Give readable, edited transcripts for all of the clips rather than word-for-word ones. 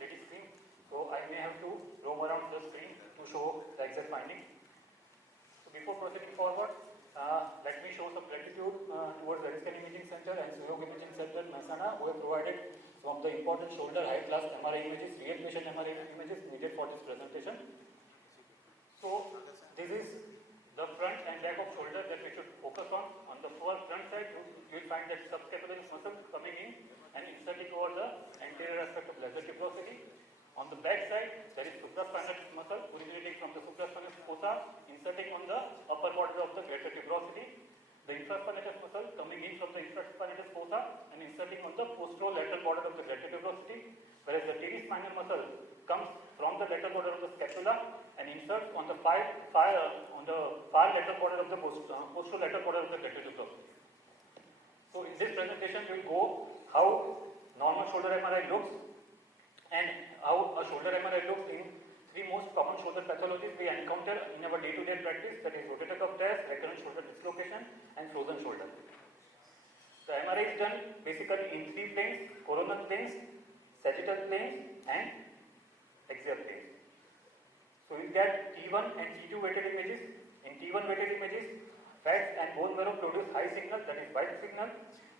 LED screen, so I may have to roam around the screen to show the exact findings. So before proceeding forward, let me show some gratitude towards the AjaySinh Imaging Center and Suhog Imaging Center, Mehsana, who have provided some of the important shoulder high-class MRI images, real patient MRI images needed for this presentation. So this is the front and back of shoulder that we should focus on. On the front side, you will find that subscapularis muscle coming in and inserting over the anterior aspect of lesser tuberosity. On the back side, there is supraspinatus muscle originating from the supraspinatus fossa, inserting on the upper border of the greater tuberosity. The infraspinatus muscle coming in from the infraspinatus fossa and inserting on the posterolateral border of the greater tuberosity, whereas the teres minor muscle comes from the lateral border of the scapula and inserts on the far lateral border of the posterolateral border of the greater tuberosity. So in this presentation, we will go how normal shoulder MRI looks and how a shoulder MRI looks in three most common shoulder pathologies we encounter in our day-to-day practice, that is rotator cuff tear, recurrent shoulder dislocation and frozen shoulder. The MRI is done basically in three planes: coronal planes, sagittal planes and axial planes. So you get T1 and T2 weighted images. In T1 weighted images, fats and bone marrow produce high signal, that is white signal.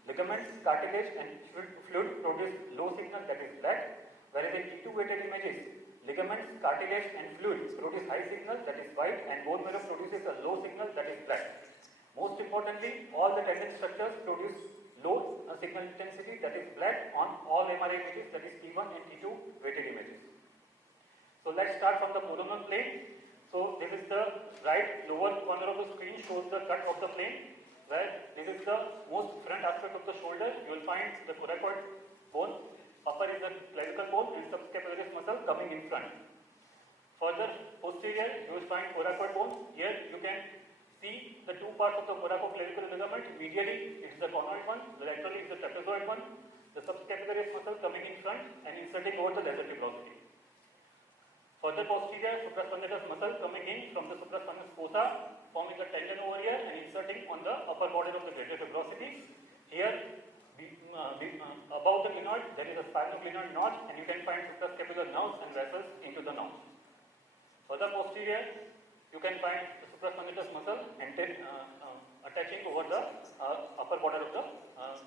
Ligaments, cartilage and fluid produce low signal, that is black. Whereas in T2 weighted images, ligaments, cartilage and fluid produce high signal, that is white, and bone marrow produces a low signal, that is black. Most importantly, all the tendon structures produce low signal intensity, that is black, on all MRI images, that is T1 and T2 weighted images. So let's start from the coronal plane. So this is the right lower corner of the screen, shows the cut of the plane, where this is the most front aspect of the shoulder. You will find the coracoid bone. Upper is the clavicle bone and subscapularis muscle coming in front. Further posterior, you will find coracoid bone. Here you can see the two parts of the coracoclavicular ligament. Medially it is the conoid one, laterally it is the trapezoid one. The subscapularis muscle coming in front and inserting over the lesser tuberosity. Further posterior, supraspinatus muscle coming in from the supraspinatus fossa, forming a tendon over here and inserting on the upper border of the greater tuberosity. Here above the glenoid, there is a spinoglenoid notch, and you can find suprascapular nerves and vessels into the notch. Further posterior, you can find the supraspinatus muscle attaching over the upper border of the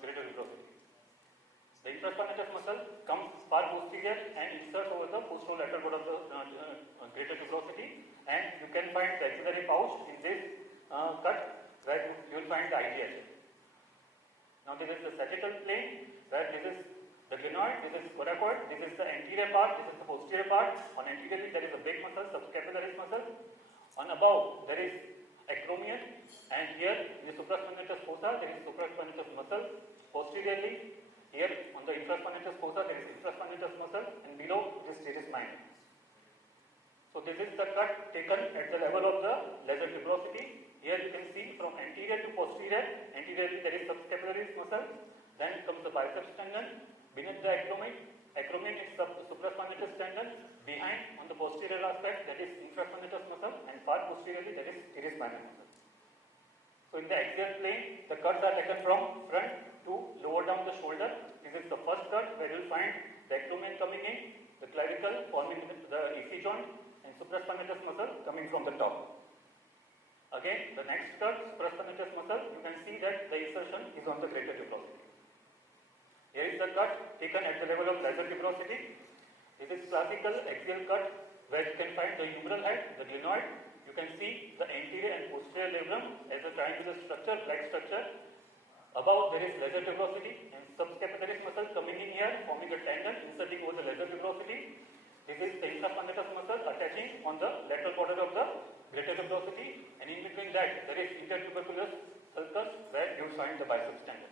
greater tuberosity. The infraspinatus muscle comes far posterior and inserts over the posterolateral border of the greater tuberosity, and you can find the axillary pouch in this cut, where you will find the IgA. Now this is the sagittal plane, where this is the glenoid, this is coracoid, this is the anterior part, this is the posterior part. On anteriorly there is a big muscle, subscapularis muscle. On above there is acromion, and here in the supraspinatus fossa there is supraspinatus muscle. Posteriorly, here on the infraspinatus fossa there is infraspinatus muscle, and below it is teres minor. So this is the cut taken at the level of the lesser tuberosity. Here you can see from anterior to posterior. Anteriorly there is subscapularis muscle, then comes the biceps tendon, beneath the acromion is supraspinatus tendon, behind on the posterior aspect that is infraspinatus muscle, and far posteriorly that is teres minor muscle. So in the axial plane, the cuts are taken from front to lower down the shoulder. This is the first cut, where you will find the acromion coming in, the clavicle forming the AC joint, and supraspinatus muscle coming from the top. Again, the next cut, supraspinatus muscle, you can see that the insertion is on the greater tuberosity. Here is the cut taken at the level of lesser tuberosity. This is classical axial cut, where you can find the humeral head, the glenoid. You can see the anterior and posterior labrum as a triangular structure, black structure. Above there is lesser tuberosity and subscapularis muscle coming in here, forming a tendon, inserting over the lesser tuberosity. This is the infraspinatus muscle attaching on the lateral border of the greater tuberosity, and in between that there is intertubercular sulcus, where you find the biceps tendon.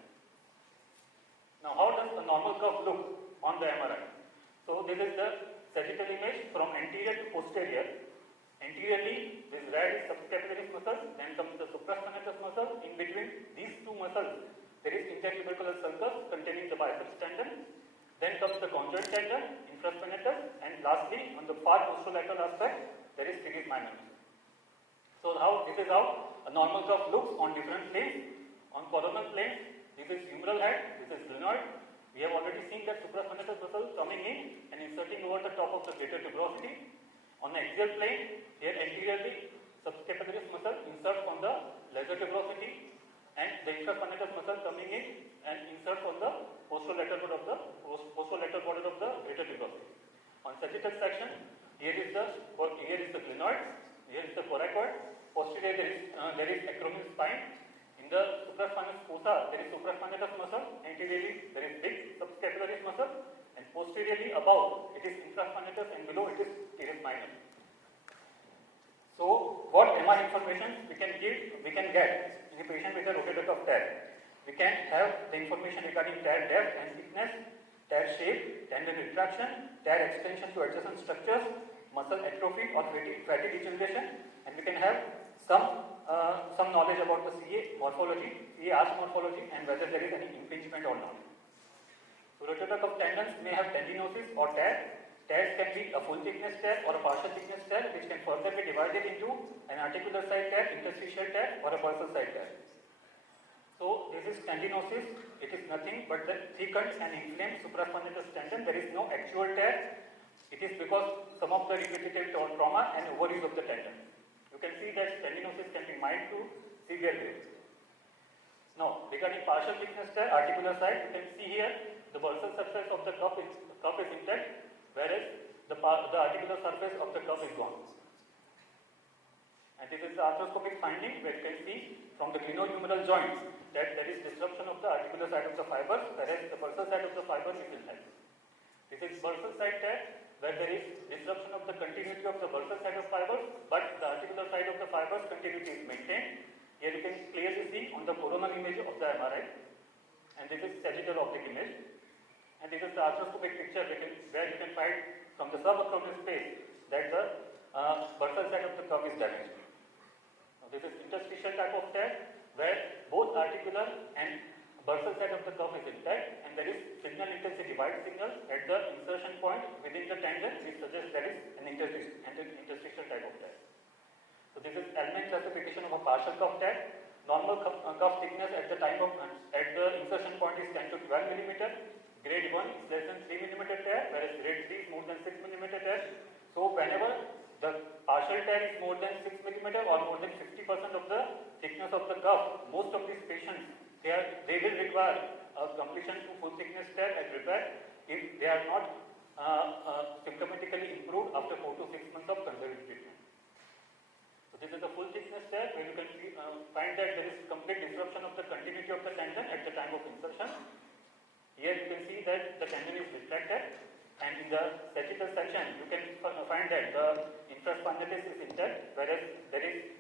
Now how does a normal curve look on the MRI? So this is the sagittal image from anterior to posterior. Anteriorly, this red is subscapularis muscle, then comes the supraspinatus muscle. In between these two muscles, there is intertubercular sulcus containing the biceps tendon. Then comes the conjoint tendon, infraspinatus, and lastly, on the far posterolateral aspect, there is teres minor. So this is how a normal curve looks on different planes. On coronal plane, this is humeral head, this is glenoid. We have already seen that supraspinatus muscle coming in and inserting inserting over the top of the greater tuberosity. On the axial plane, here anteriorly, subscapularis muscle inserts on the lesser tuberosity, and the infraspinatus muscle coming in and inserts on the posterolateral border of the greater tuberosity. On sagittal section, here is the glenoid, here is the coracoid. Posteriorly, there is acromion spine. In the supraspinous fossa, there is supraspinatus muscle. Anteriorly, there is big subscapularis muscle, and posteriorly above, it is infraspinatus, and below it is teres minor. So, what MR information we can get in a patient with a rotator cuff tear? We can have the information regarding tear depth and thickness, tear shape, tendon retraction, tear extension to adjacent structures, muscle atrophy or fatty degeneration, and we can have some knowledge about the CA morphology, CA arch morphology, and whether there is any impingement or not. So, rotator cuff tendons may have tendinosis or tear. Tears can be a full thickness tear or a partial thickness tear, which can further be divided into an articular side tear, interstitial tear, or a bursal side tear. So, this is tendinosis. It is nothing but the thickened and inflamed supraspinatus tendon. There is no actual tear. It is because some of the repetitive trauma and overuse of the tendon. You can see that tendinosis can be mild to severe grade. Now, regarding partial thickness tear, articular side, you can see here the bursal surface of the cuff is intact, whereas the articular surface of the cuff is gone. And this is the arthroscopic finding, where you can see from the glenohumeral joints that there is disruption of the articular side of the fibers, whereas the bursal side of the fibers is intact. This is bursal side tear, where there is disruption of the continuity of the bursal side of fibers, but the articular side of the fibers continuity is maintained. Here you can clearly see on the coronal image of the MRI, and this is sagittal optic image. And this is the arthroscopic picture where you can find from the subacromial space that the bursal side of the cuff is damaged. Now, this is interstitial type of tear, where both articular and bursal side of the cuff is intact, and there is signal intensity wide signal at the insertion point within the tendon, which suggests there is an interstitial type of tear. So, this is Ellman classification of a partial cuff tear. Normal cuff thickness at the insertion point is 10 to 12 millimeter. Grade 1 is less than 3 mm tear, whereas grade 3 is more than 6 mm tear. So, whenever the partial tear is more than 6 mm or more than 50% of the thickness of the cuff, most of these patients, they will require a completion to full thickness tear at repair if they are not symptomatically improved after 4 to 6 months of conservative treatment. So, this is the full thickness tear, where you can find that there is complete disruption of the continuity of the tendon at the time of insertion. Here you can see that the tendon is retracted, and in the sagittal section you can find that the infraspinatus is intact, whereas there is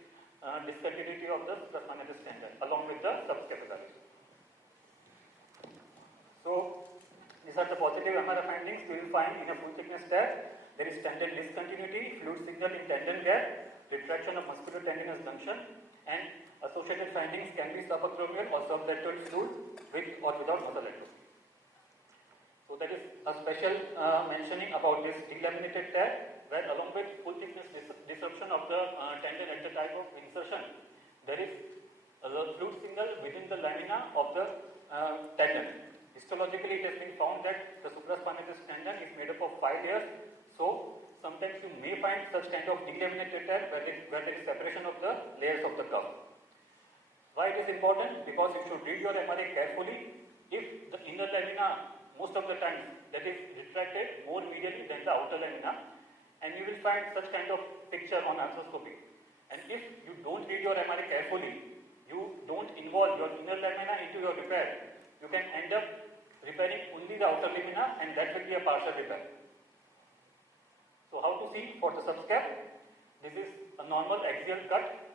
discontinuity of the supraspinatus tendon along with the subscapularis. So, these are the positive MRI findings we will find in a full thickness tear. There is tendon discontinuity, fluid signal in tendon gap, retraction of musculotendinous junction, and associated findings can be subacromial or sublateral fluid with or without muscle atrophy. So, there is a special mentioning about this delaminated tear, where along with full thickness disruption of the tendon at the time of insertion, there is a fluid signal within the lamina of the tendon. Histologically, it has been found that the supraspinatus tendon is made up of 5 layers. So, sometimes you may find such kind of delaminated tear where there is separation of the layers of the cuff. Why it is important? Because you should read your MRI carefully. If the inner lamina most of the time that is retracted more medially than the outer lamina, and you will find such kind of picture on arthroscopy. And if you don't read your MRI carefully, you don't involve your inner lamina into your repair, you can end up repairing only the outer lamina, and that will be a partial repair. So, how to see for the subscap? This is a normal axial cut.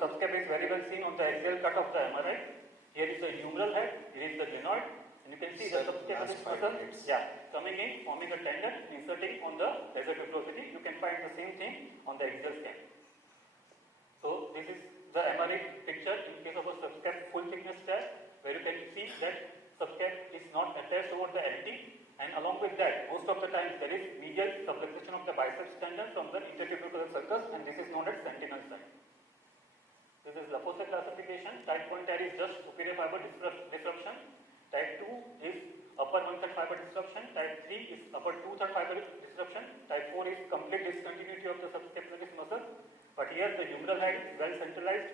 Subscap is very well seen on the axial cut of the MRI. Here is the humeral head, here is the glenoid. And you can see the subscapularis muscle coming in, forming a tendon, inserting on the lesser tuberosity. You can find the same thing on the axial scan. So, this is the MRI picture in case of a subscap full thickness tear, where you can see that subscap is not attached over the LT, and along with that, most of the time there is medial subluxation of the biceps tendon from the intertubercular sulcus, and this is known as sentinel sign. This is Lafosse classification. Type 1 tear is just superior fiber disruption. Type 2 is upper 1/3 fiber disruption, type 3 is upper 2/3 fiber disruption, type 4 is complete discontinuity of the subscapularis muscle. But here the humeral head is well centralized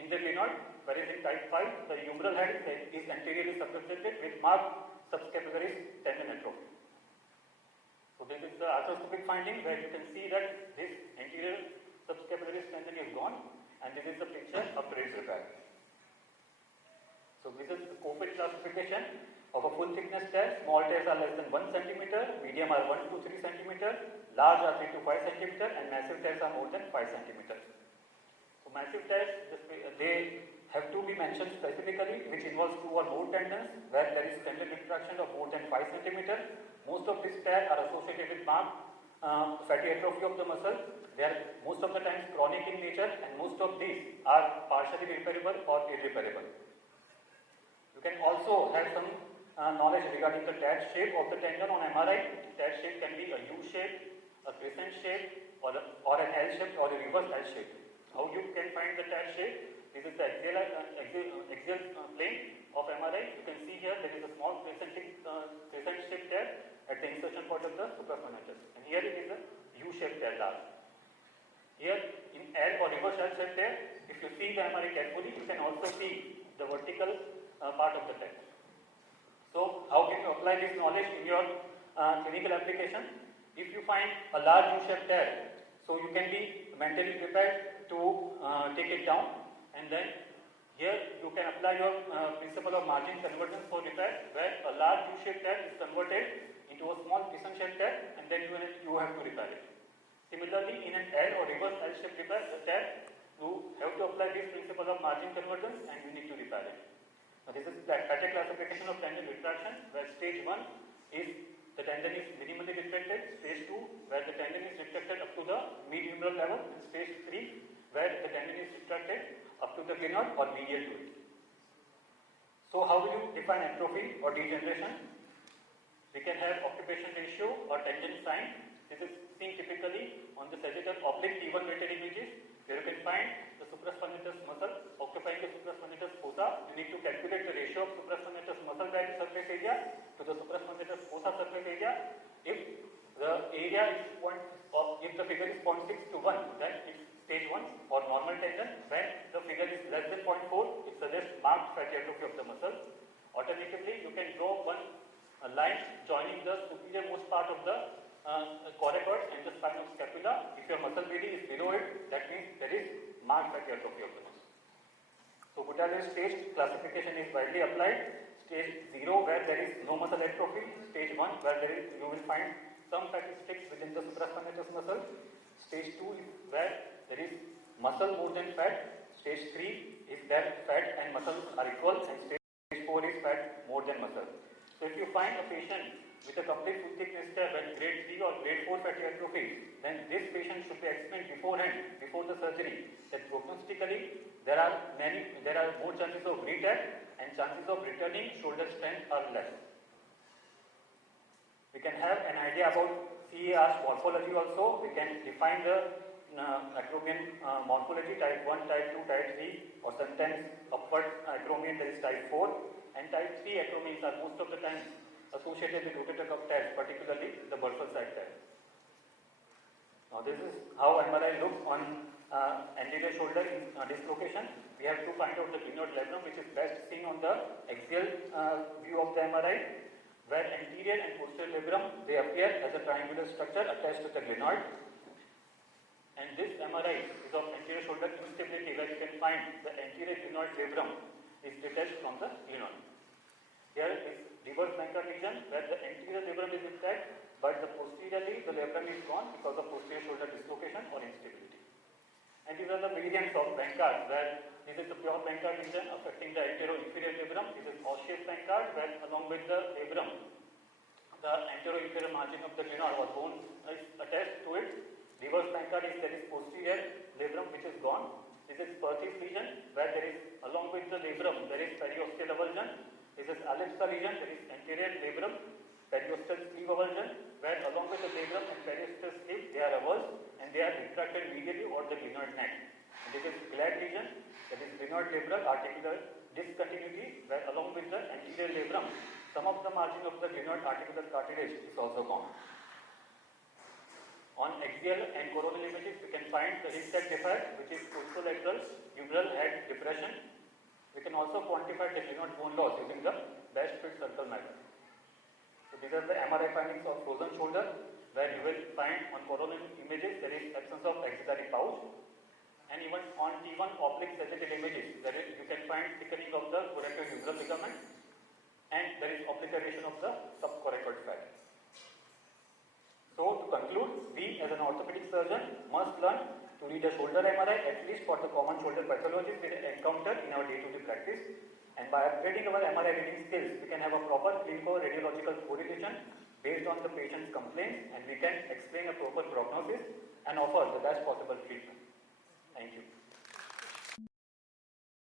in the glenoid, whereas in type 5 the humeral head is anteriorly subluxated with marked subscapularis tendon atrophy. So this is the arthroscopic finding where you can see that this anterior subscapularis tendon is gone, and this is the picture after its repair. So this is the Kopit classification of a full thickness tear. Small tears are less than 1 cm, medium are 1 to 3 cm, large are 3 to 5 cm, and massive tears are more than 5 cm. So massive tears, they have to be mentioned specifically, which involves 2 or more tendons, where there is tendon retraction of more than 5 cm. Most of these tears are associated with marked fatty atrophy of the muscle. They are most of the times chronic in nature, and most of these are partially repairable or irreparable. You can also have some knowledge regarding the TAD shape of the tendon on MRI. TAD shape can be a U shape, a crescent shape, or an L shape or a reverse L shape. How you can find the TAD shape? This is the axial plane of MRI. You can see here there is a small crescent shape tear at the insertion point of the supraspinatus, and here it is a U-shaped tear large. Here in L or reverse L shape tear, if you see the MRI carefully, you can also see the vertical part of the tear. So how can you apply this knowledge in your clinical application? If you find a large U-shaped tear, so you can be mentally prepared to take it down, and then here you can apply your principle of margin convergence for repair, where a large U-shaped tear is converted into a small crescent shaped tear, and then you have to repair it. Similarly, in an L or reverse L shaped tear, you have to apply this principle of margin convergence, and you need to repair it. Now this is the Patek classification of tendon retraction, where stage 1 is the tendon is minimally retracted, stage 2 where the tendon is retracted up to the mid-humeral level, and stage 3 where the tendon is retracted up to the glenoid or medial to it. So how will you define atrophy or degeneration? We can have occupation ratio or tendon sign. This is seen typically on the sagittal oblique T1 weighted images, where you can find the supraspinatus muscle occupying the supraspinatus fossa. You need to calculate the ratio of supraspinatus muscle value surface area to the supraspinatus fossa surface area. If the area is if the figure is 0.6 to 1, then it's stage 1 or normal tendon. When the figure is less than 0.4, it suggests marked fatty atrophy of the muscle. Alternatively, you can draw a line joining the superior most part of the coracoid and the spine of scapula. If your muscle BD is below it, that means there is marked fatty atrophy of the muscle. So Butter's stage classification is widely applied. Stage 0 where there is no muscle atrophy. Stage 1 where you will find some fatty sticks within the supraspinatus muscle. Stage 2 is where there is muscle more than fat. Stage 3 is where fat and muscle are equal, and stage 4 is fat more than muscle. So if you find a patient with a complete full thickness tear when grade 3 or grade 4 fatty atrophy, then this patient should be explained beforehand, before the surgery, that prognostically there are more chances of re-tear and chances of returning shoulder strength are less. We can have an idea about CAR morphology also. We can define the acromion morphology, type 1, type 2, type 3, or sometimes upward acromion there is type 4, and type 3 acromions are most of the time associated with rotator cuff tears, particularly the bursal side tear. Now this is how MRI looks on anterior shoulder dislocation. We have to find out the glenoid labrum, which is best seen on the axial view of the MRI, where anterior and posterior labrum, they appear as a triangular structure attached to the glenoid. And this MRI is of anterior shoulder instability, where you can find the anterior glenoid labrum is detached from the glenoid. Here is reverse Bankart lesion, where the anterior labrum is intact, but posteriorly the labrum is gone because of posterior shoulder dislocation or instability. And these are the variants of Bankart, where this is the pure Bankart lesion affecting the anterior-inferior labrum. This is osseous Bankart, where along with the labrum, the anterior-inferior margin of the glenoid or bone is attached to it. Reverse Bankart is there is posterior labrum which is gone. This is Perthes lesion, where there is along with the labrum there is periosteal avulsion. This is Alipsa lesion, there is anterior labrum, periosteal sleeve avulsion, where along with the labrum and periosteal sleeve they are avulsed and they are retracted medially or the glenoid neck. And this is Glad lesion, that is glenoid labral articular discontinuity, where along with the anterior labrum Some of the margin of the glenoid articular cartilage is also common. On axial and coronal images, we can find the hip set defect, which is posterolateral uveal head depression. We can also quantify the glenoid bone loss using the best fit circle method. So these are the MRI findings of frozen shoulder, where you will find on coronal images there is absence of axillary pouch, and even on T1 oblique sagittal images, you can find thickening of the coracoid ligament, and there is obliteration of the subcoracoid fat. So to conclude, we as an orthopedic surgeon must learn to read a shoulder MRI at least for the common shoulder pathologies we encounter in our day-to-day practice, and by upgrading our MRI reading skills, we can have a proper clinico-radiological correlation based on the patient's complaints, and we can explain a proper prognosis and offer the best possible treatment. Thank you.